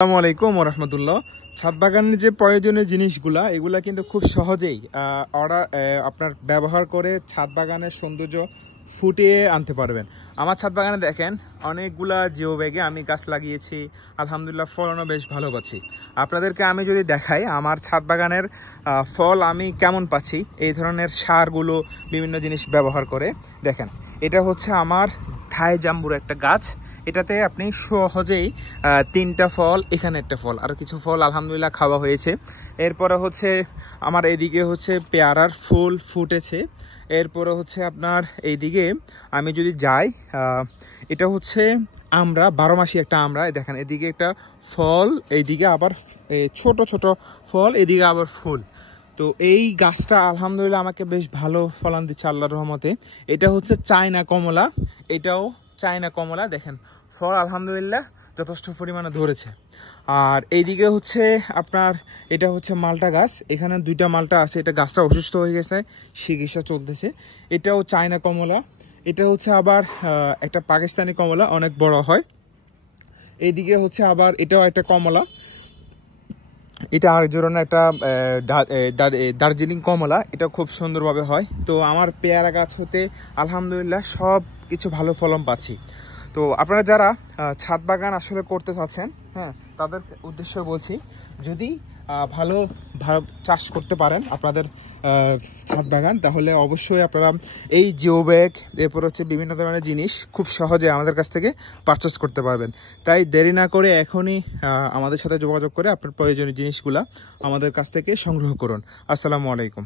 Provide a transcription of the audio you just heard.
আসসালামু আলাইকুম ওয়া রাহমাতুল্লাহ। ছাদ বাগানের যে প্রয়োজনীয় জিনিসগুলা এগুলা কিন্তু খুব সহজেই আপনার ব্যবহার করে ছাদ বাগানের সৌন্দর্য ফুটিয়ে আনতে পারবেন। আমার ছাদ বাগানে দেখেন অনেকগুলা জিও ব্যাগে আমি গাছ লাগিয়েছি, আলহামদুলিল্লাহ ফলনও বেশ ভালো পাচ্ছি। আপনাদেরকে আমি যদি দেখাই আমার ছাদ বাগানের ফল আমি কেমন পাচ্ছি এই ধরনের সারগুলো বিভিন্ন জিনিস ব্যবহার করে, দেখেন এটা হচ্ছে আমার থাই জাম্বুর একটা গাছ। এটাতে আপনি সহজেই তিনটা ফল, এখানে একটা ফল, আর কিছু ফল আলহামদুলিল্লাহ খাওয়া হয়েছে। এরপরে হচ্ছে আমার এইদিকে হচ্ছে পেয়ারার ফুল ফুটেছে। এরপরে হচ্ছে আপনার এইদিকে আমি যদি যাই, এটা হচ্ছে আমরা 12 মাসি একটা আমরা, দেখেন এদিকে একটা ফল, এইদিকে আবার ছোট ছোট ফল, এদিকে আবার ফুল। তো এই গাছটা আলহামদুলিল্লাহ আমাকে বেশ ভালো ফলন দিচ্ছে আল্লাহর রহমতে। এটা হচ্ছে চায়না কমলা, এটাও চায়না কমলা, দেখেন ফল আলহামদুলিল্লাহ যথেষ্ট পরিমাণে ধরেছে। আর এইদিকে হচ্ছে আপনার এটা হচ্ছে মালটা গাছ, এখানে দুইটা মালটা আছে, এটা গাছটা অসুস্থ হয়ে গেছে, চিকিৎসা চলতেছে। এটাও চায়না কমলা, এটা হচ্ছে আবার একটা পাকিস্তানি কমলা, অনেক বড় হয়। এইদিকে হচ্ছে আবার এটাও একটা কমলা, এটা আরেক ধরনের একটা দার্জিলিং কমলা, এটা খুব সুন্দরভাবে হয়। তো আমার পেয়ারা গাছ হতে আলহামদুলিল্লাহ সব কিছু ভালো ফলন পাচ্ছি। তো আপনারা যারা ছাদ বাগান আসলে করতে চাচ্ছেন, হ্যাঁ, তাদের উদ্দেশ্যে বলছি, যদি ভালো চাষ করতে পারেন আপনাদের ছাদ বাগান, তাহলে অবশ্যই আপনারা এই জিও ব্যাগ, এরপর হচ্ছে বিভিন্ন ধরনের জিনিস খুব সহজে আমাদের কাছ থেকে পারচেস করতে পারবেন। তাই দেরি না করে এখনই আমাদের সাথে যোগাযোগ করে আপনার প্রয়োজনীয় জিনিসগুলা আমাদের কাছ থেকে সংগ্রহ করুন। আসসালামু আলাইকুম।